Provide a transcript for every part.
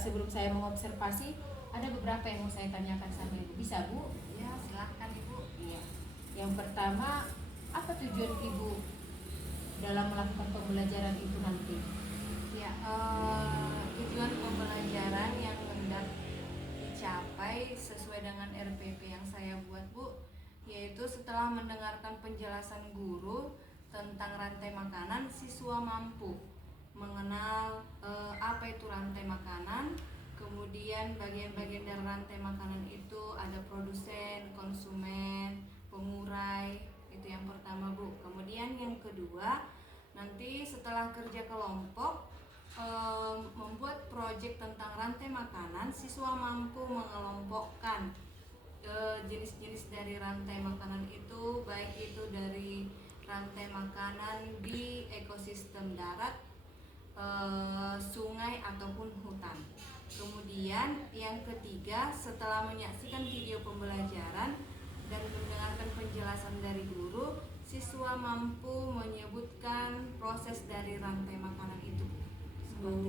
sebelum saya mengobservasi, ada beberapa yang mau saya tanyakan sama Ibu. Bisa Bu? Ya, silahkan Ibu. Iya. Yang pertama, apa tujuan Ibu dalam melakukan pembelajaran itu nanti? Ya, tujuan pembelajaran yang hendak dicapai sesuai dengan RPP yang saya buat Bu, yaitu setelah mendengarkan penjelasan guru tentang rantai makanan, siswa mampu mengenal apa itu rantai makanan, kemudian bagian-bagian dari rantai makanan itu ada produsen, konsumen, pengurai, itu yang pertama Bu. Kemudian yang kedua, nanti setelah kerja kelompok membuat proyek tentang rantai makanan, siswa mampu mengelompokkan jenis-jenis dari rantai makanan itu, baik itu dari rantai makanan di ekosistem darat, sungai ataupun hutan. Kemudian yang ketiga, setelah menyaksikan video pembelajaran dan mendengarkan penjelasan dari guru, siswa mampu menyebutkan proses dari rantai makanan itu.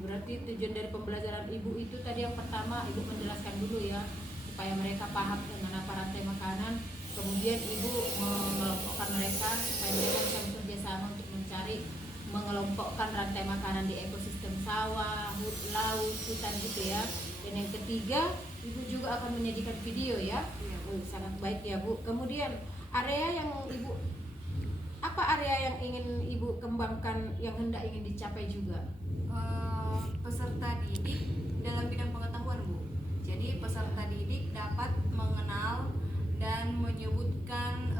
Berarti tujuan dari pembelajaran Ibu itu tadi yang pertama Ibu menjelaskan dulu ya, supaya mereka paham dengan apa rantai makanan. Kemudian Ibu mengelompokkan mereka supaya mereka bisa bekerja sama untuk mencari mengelompokkan rantai makanan di ekosistem sawah, laut, hutan gitu ya. Dan yang ketiga, Ibu juga akan menyajikan video ya. Sangat baik ya Bu. Kemudian area yang Ibu, apa area yang ingin Ibu kembangkan, yang hendak ingin dicapai juga? Peserta didik dalam bidang pengetahuan Bu. Jadi peserta didik dapat mengenal dan menyebutkan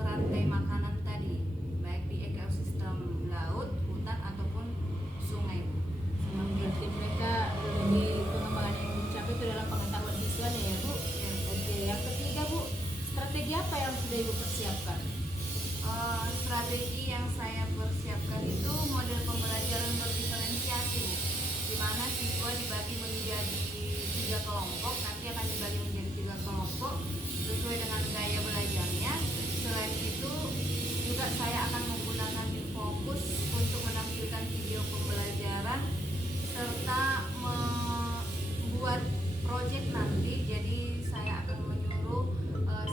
rantai makanan tadi, baik di ekosistem laut, hutan ataupun sungai. Berarti mereka lebih pengembangan yang dicapai itu dalam pengetahuan siswanya ya Bu. Ya. Oke, yang ketiga Bu, strategi apa yang sudah Ibu persiapkan? Strategi yang saya persiapkan itu model pembelajaran berdiferensiasi Bu, di mana siswa dibagi menjadi 3 kelompok, nanti akan dibagi menjadi 3 kelompok sesuai dengan gaya belajarnya. Selain itu juga saya akan menggunakan fokus untuk menampilkan video pembelajaran serta membuat proyek nanti. Jadi saya akan menyuruh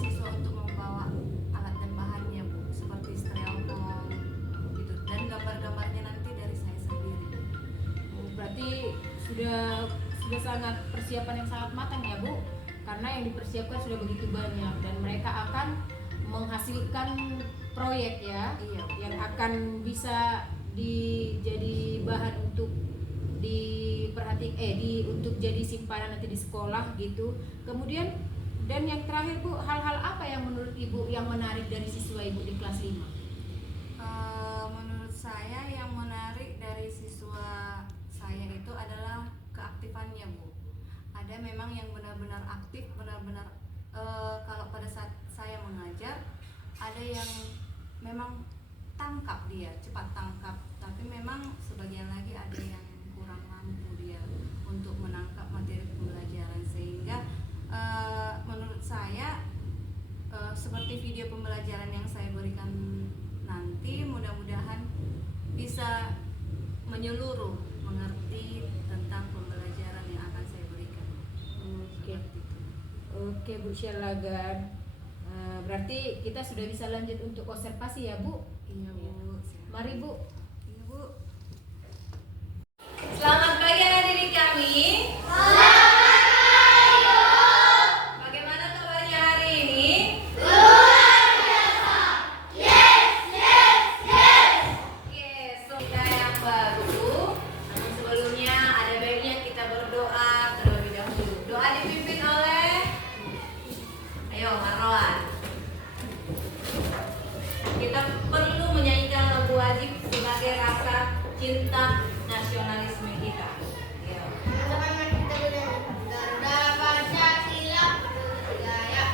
siswa untuk membawa alat dan bahannya Bu, seperti styrofoam gitu, dan gambar-gambarnya nanti dari saya sendiri. Berarti sudah sangat persiapan yang sangat matang ya Bu, karena yang dipersiapkan sudah begitu banyak dan mereka akan menghasilkan proyek ya. Iya. Yang akan bisa jadi bahan untuk untuk jadi simpanan nanti di sekolah gitu. Kemudian dan yang terakhir Bu, hal-hal apa yang menurut Ibu yang menarik dari siswa Ibu di kelas 5? Menurut saya yang menarik dari siswa saya itu adalah keaktifannya Bu. Ada memang yang benar-benar aktif, benar-benar kalau pada saat saya mengajar, ada yang memang tangkap, dia cepat tangkap, tapi memang sebagian lagi ada yang kurang mampu dia untuk menangkap materi pembelajaran. Sehingga menurut saya seperti video pembelajaran yang saya berikan nanti, mudah-mudahan bisa menyeluruh, mengerti tentang pembelajaran yang akan saya berikan. Oke Bu Syarlagan, berarti kita sudah bisa lanjut untuk observasi ya Bu. Iya Bu. Mari Bu. Iya Bu. Selamat pagi anak didik kami. Bagaimana kabarnya hari ini? Yes, kita yang baru. Namun sebelumnya ada baiknya kita berdoa terlebih dahulu. Doa dipimpin oleh, ayo Marwan. Kita perlu menyanyikan lagu wajib sebagai rasa cinta nasionalisme kita. Ayo. Garuda Pancasila Jaya.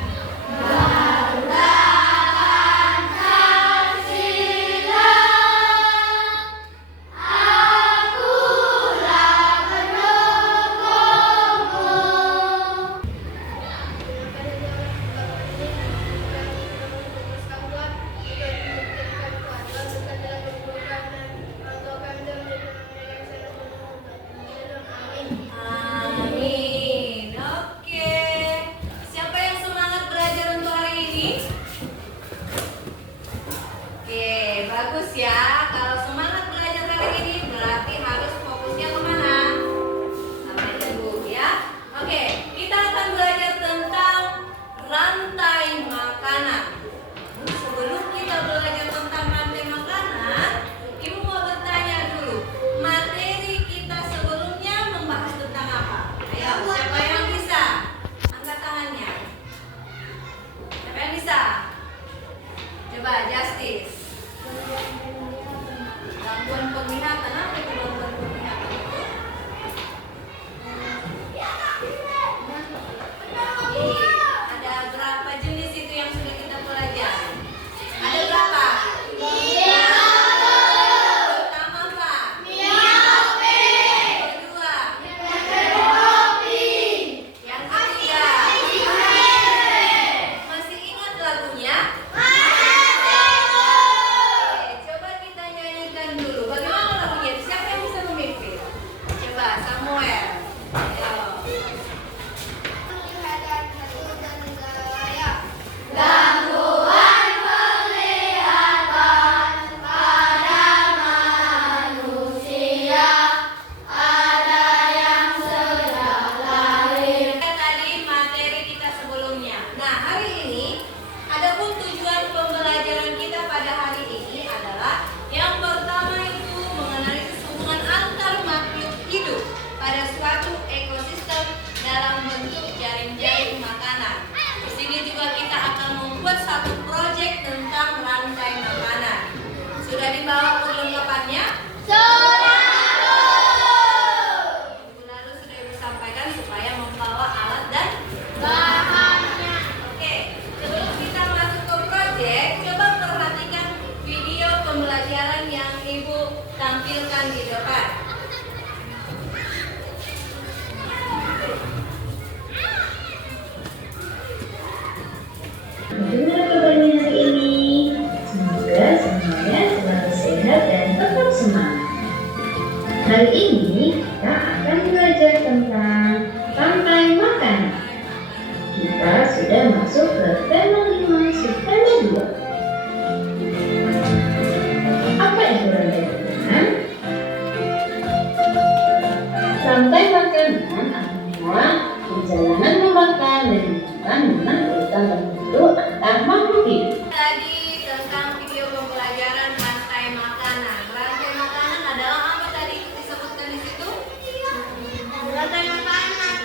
Ayo, siapa yang bisa? Angkat tangannya. Siapa yang bisa? Coba, Justice. Gangguan penglihatan, apa itu gangguan penglihatan itu? Ada berapa jenis itu yang sudah kita pelajari? Ada berapa? Pertama apa? Kedua? Yang ketiga? Masih ingat lagunya? Oke, coba kita nyanyikan dulu. Bagaimana lagunya? Siapa yang bisa memimpin? Coba, Samuel. Ayo. Penglihatan satu dan gaya. Gangguan penglihatan pada manusia ada yang sejak lahir. Tadi materi kita sebelumnya. Nah, hari ini adapun tujuan pembelajaran kita pada hari ini adalah yang pertama itu mengenai hubungan antar makhluk hidup pada suatu ekosistem dalam bentuk jaring-jaring makanan. Di sini juga kita akan membuat satu proyek tentang rantai makanan. Sudah dibawa perlengkapannya? Minggu lalu sudah Ibu sampaikan supaya membawa alat dan bahannya. Oke, sebelum kita masuk ke proyek, coba perhatikan video pembelajaran yang Ibu tampilkan di depan. Mendengar kabarnya hari ini, semoga semuanya selalu sehat dan tetap semangat. Hari ini kita akan belajar tentang rantai makanan. Kita sudah masuk ke tema 5 subtema 2. Apa itu rantai makanan? Rantai makanan adalah perjalanan memakan dan makan dengan urutan tertentu antar makhluk hidup. Tadi tentang video pembelajaran rantai makanan. Rantai makanan adalah apa tadi disebutkan di situ? Rantai makanan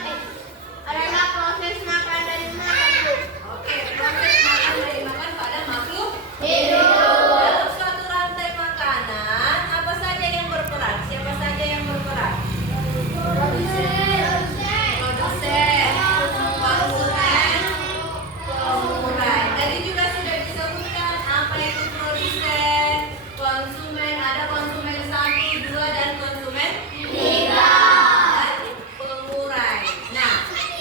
adalah proses makan dari makhluk Oke, proses makan dari makan pada makhluk hidup. dalam suatu rantai makanan. Apa saja yang berperan? Siapa saja yang berperan? Produsen, konsumen, pengurai. Tadi juga sudah disebutkan apa itu produsen, konsumen. Ada konsumen 1, 2, dan konsumen 3. Dan pengurai. Nah,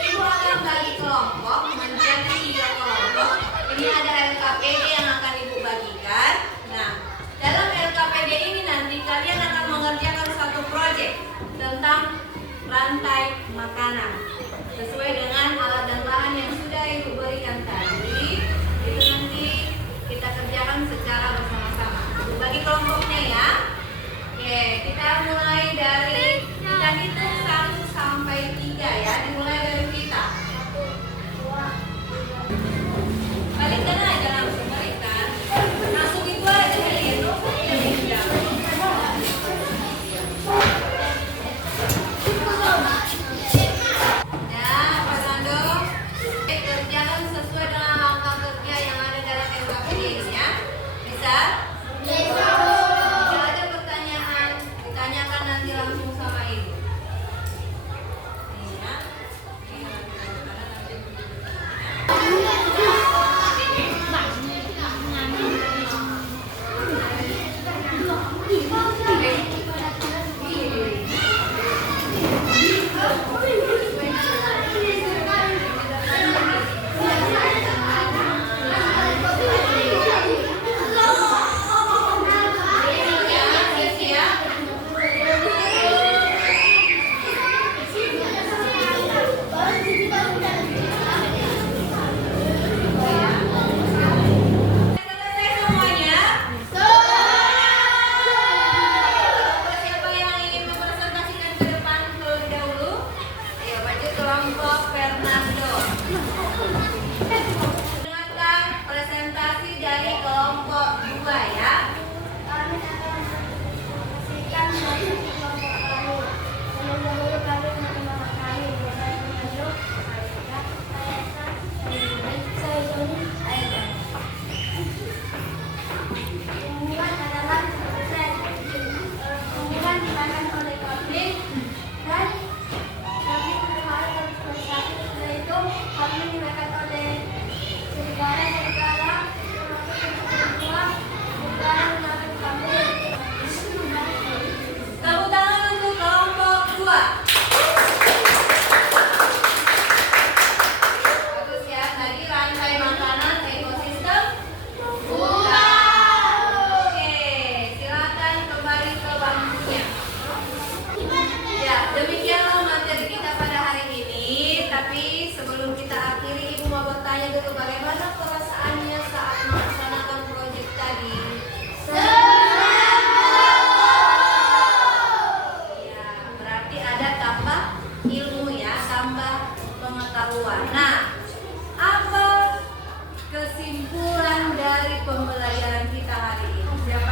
Ibu akan bagi kelompok menjadi 3 kelompok. Ini ada LKPD yang akan Ibu bagikan. Nah, dalam LKPD ini nanti kalian akan mengerjakan satu proyek tentang rantai makanan sesuai dengan alat dan bahan yang sudah Ibu berikan tadi. Itu nanti kita kerjakan secara bersama-sama. Ibu bagi kelompoknya ya. Oke, kita mulai dari kita hitung 1 sampai 3 ya. Dimulai dari kita. Balikkan aja langsung, balikkan. Langsung itu aja ya. Ya, Pak Sando, kerjakan sesuai dengan langkah kerja yang ada dalam LKPD ini ya. Bisa? Jika ada pertanyaan, ditanyakan nanti langsung sama Ibu. Ini ya. dulu, bagaimana perasaannya saat melaksanakan proyek tadi? Ya, berarti ada tambah ilmu ya, tambah pengetahuan. Nah, apa kesimpulan dari pembelajaran kita hari ini? Siapa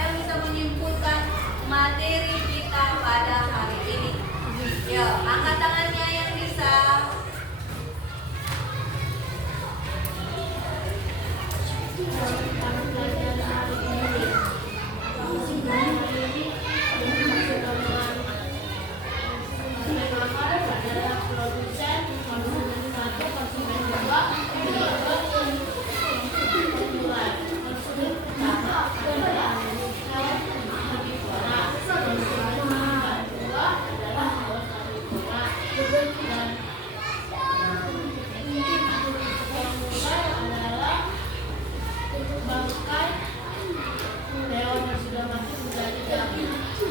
yang bisa menyimpulkan materi kita pada hari ini? Yuk, angkat tangannya yang bisa.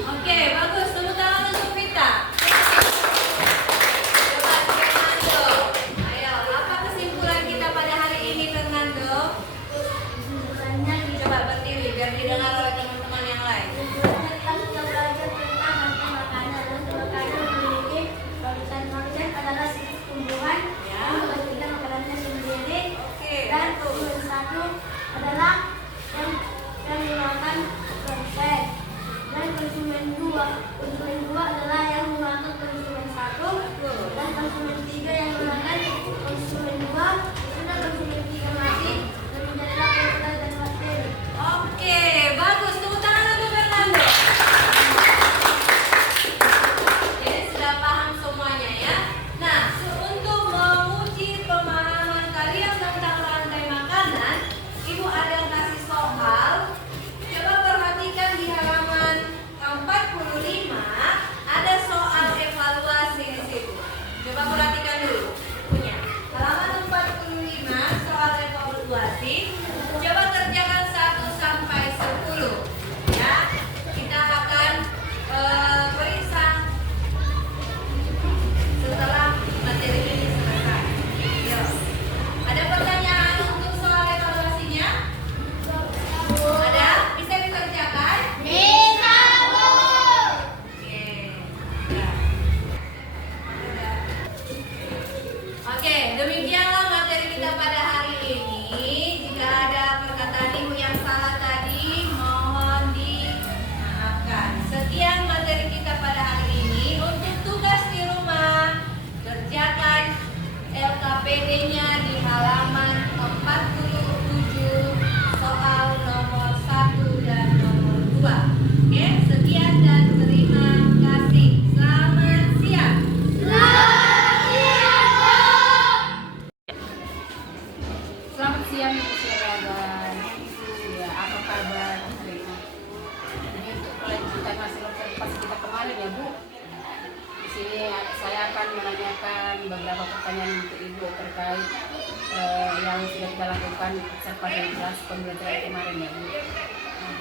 Oke, bagus. Tepuk tangan untuk Vita. Coba Fernando. Ayo, apa kesimpulan kita pada hari ini, Fernando? Coba berdiri biar didengar oleh teman-teman yang lain. Oke, Dan tujuan satu adalah yang menggunakan konsep. Dan konsumen dua adalah yang menggunakan konsumen satu. Dan konsumen tiga yang menggunakan konsumen dua. Sudah konsumen tiga mati dan menjadilah kualitas dan materi. Oke, bagus. Tepuk tangan untuk Fernando. Jadi sudah paham semuanya ya. Nah, untuk menguji pemahaman kalian tentang rantai makanan, Ibu ada kasih soal. Coba perhatikan di halaman 45 ada soal evaluasi di situ. Coba perhatikan dulu. Punya halaman 45 soal evaluasi. Coba kerjakan 1 sampai 10. Ya, kita akan periksa setelah materi ini selesai. Yuk. Ada pertanyaan untuk soal evaluasinya? Ada? Bisa dikerjakan? Bisa, Bu. Oke. Ya. Oke, demikianlah materi kita pada hari ini. Jika ada perkataan Ibu yang salah tadi, mohon dimaafkan. Sekian materi kita pada hari ini. Untuk tugas di rumah, kerjakan LKPD-nya di halaman 47, soal nomor 1 dan nomor 2. Oke, sekian dan terima kasih. Selamat siang. Selamat siang Ibu Saudara. Ya, apa kabar? Ini untuk kelanjutan hasil observasi kita kemarin ya Bu. Di sini saya akan menanyakan beberapa pertanyaan untuk Ibu terkait yang sudah kita lakukan observasi kelas pembelajaran kemarin ya Bu. Nah,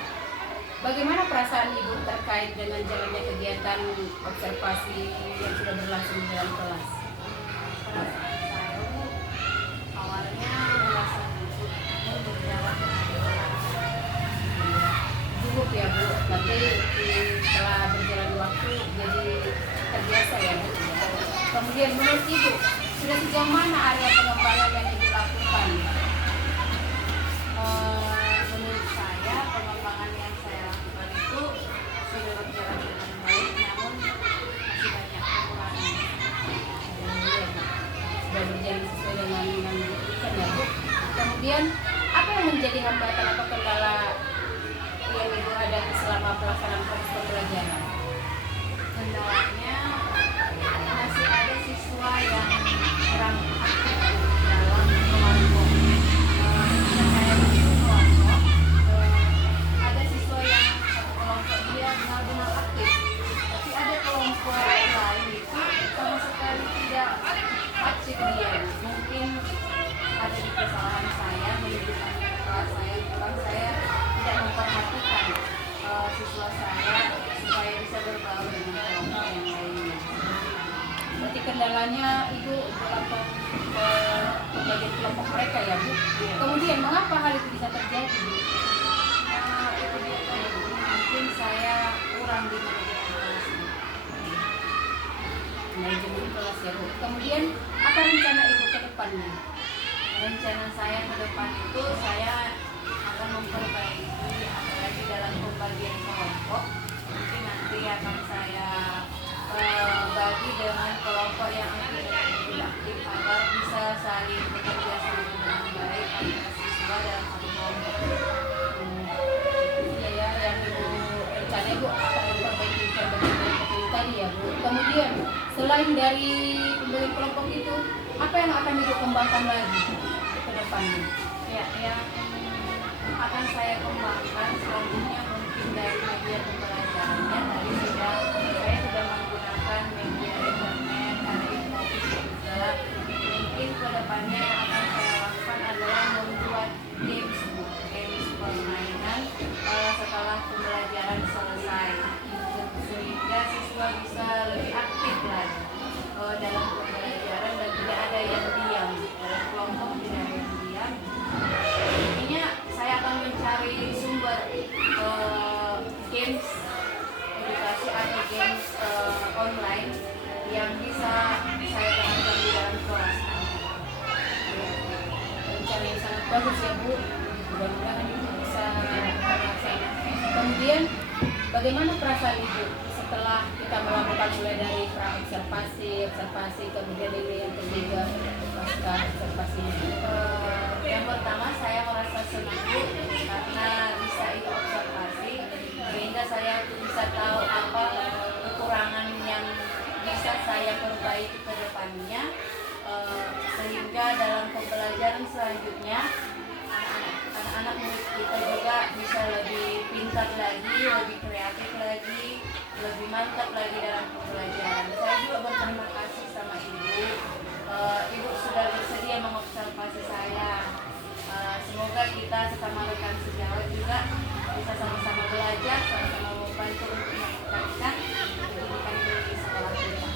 bagaimana perasaan Ibu terkait dengan jalannya kegiatan observasi yang sudah berlangsung di dalam kelas? Awalnya merasa gugup, namun berjalan dengan lancar. Cukup ya Bu, nanti setelah berjalan waktu jadi terbiasa ya Bu. Kemudian menurut Ibu, sudah sejauh mana area pengembangan yang Ibu lakukan? Menurut saya pengembangan yang saya lakukan itu sudah berjalan dengan baik, namun masih banyak kekurangan. Sudah berjalan sesuai dengan yang diinginkan ya Bu. Kemudian apa yang menjadi hambatan atau kendala yang Ibu hadapi selama pelaksanaan proses pembelajaran? Kendalanya masih ada siswa yang kurang aktif dalam kelompok. Saya di kelompok, ada siswa yang satu kelompok dia benar-benar aktif, tapi ada kelompok lain itu sama sekali tidak aktif dia. Mungkin ada di kesalahan saya, menunjukkan kelas saya kurang, saya tidak memperhatikan siswa saya supaya bisa berbaur dengan kelompok yang lain. seperti kendalanya Ibu dalam pembagian kelompok mereka ya Bu. Kemudian mengapa hal itu bisa terjadi Bu? Itu dia tadi Bu, mungkin saya kurang di Manajemen kelas ya Bu. Kemudian apa rencana Ibu ke depannya? rencana saya ke depan itu saya akan memperbaiki apalagi dalam pembagian kelompok. Mungkin nanti akan saya bagi dengan kelompok yang lebih aktif agar bisa saling bekerja sama dengan baik antara siswa dalam satu kelompok. Iya ya, yang Ibu rencana Ibu akan memperbaiki itu tadi ya Bu. Kemudian selain dari pembagian kelompok itu, apa yang akan Ibu kembangkan lagi ke depannya? Ya, yang akan saya kembangkan selanjutnya mungkin dari media pembelajarannya. Tadi saya sudah menggunakan media internet, ada infografis juga. Mungkin kedepannya yang akan saya lakukan adalah membuat games permainan setelah pembelajaran selesai, sehingga siswa bisa lebih aktif lagi dalam pembelajaran dan tidak ada yang diam dalam kelompok, tidak ada yang diam. Intinya saya akan mencari sumber games edukasi atau games online yang bisa saya terapkan di dalam kelas. Rencana yang sangat bagus ya Bu. Mudah-mudahan Ibu bisa melaksanakan. Kemudian bagaimana perasaan Ibu setelah kita melakukan mulai dari observasi, kemudian ini yang ketiga pasca observasi. Yang pertama saya merasa senang Bu, karena bisa ikut observasi sehingga saya bisa tahu apa kekurangan yang bisa saya perbaiki ke depannya, sehingga dalam pembelajaran selanjutnya anak-anak murid kita juga bisa lebih pintar lagi, lebih kreatif lagi, lebih mantap lagi dalam pembelajaran. Saya juga berterima kasih sama Ibu. Ibu sudah bersedia mengobservasi saya. Semoga kita sesama rekan sejawat juga bisa sama-sama belajar, sama-sama membantu untuk meningkatkan pendidikan di sekolah kita.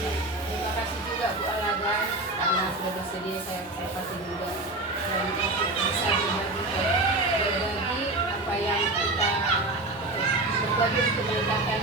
Terima kasih juga Bu Alagan karena sudah bersedia saya observasi juga dan untuk bisa berbagi apa yang kita berbagi untuk meningkatkan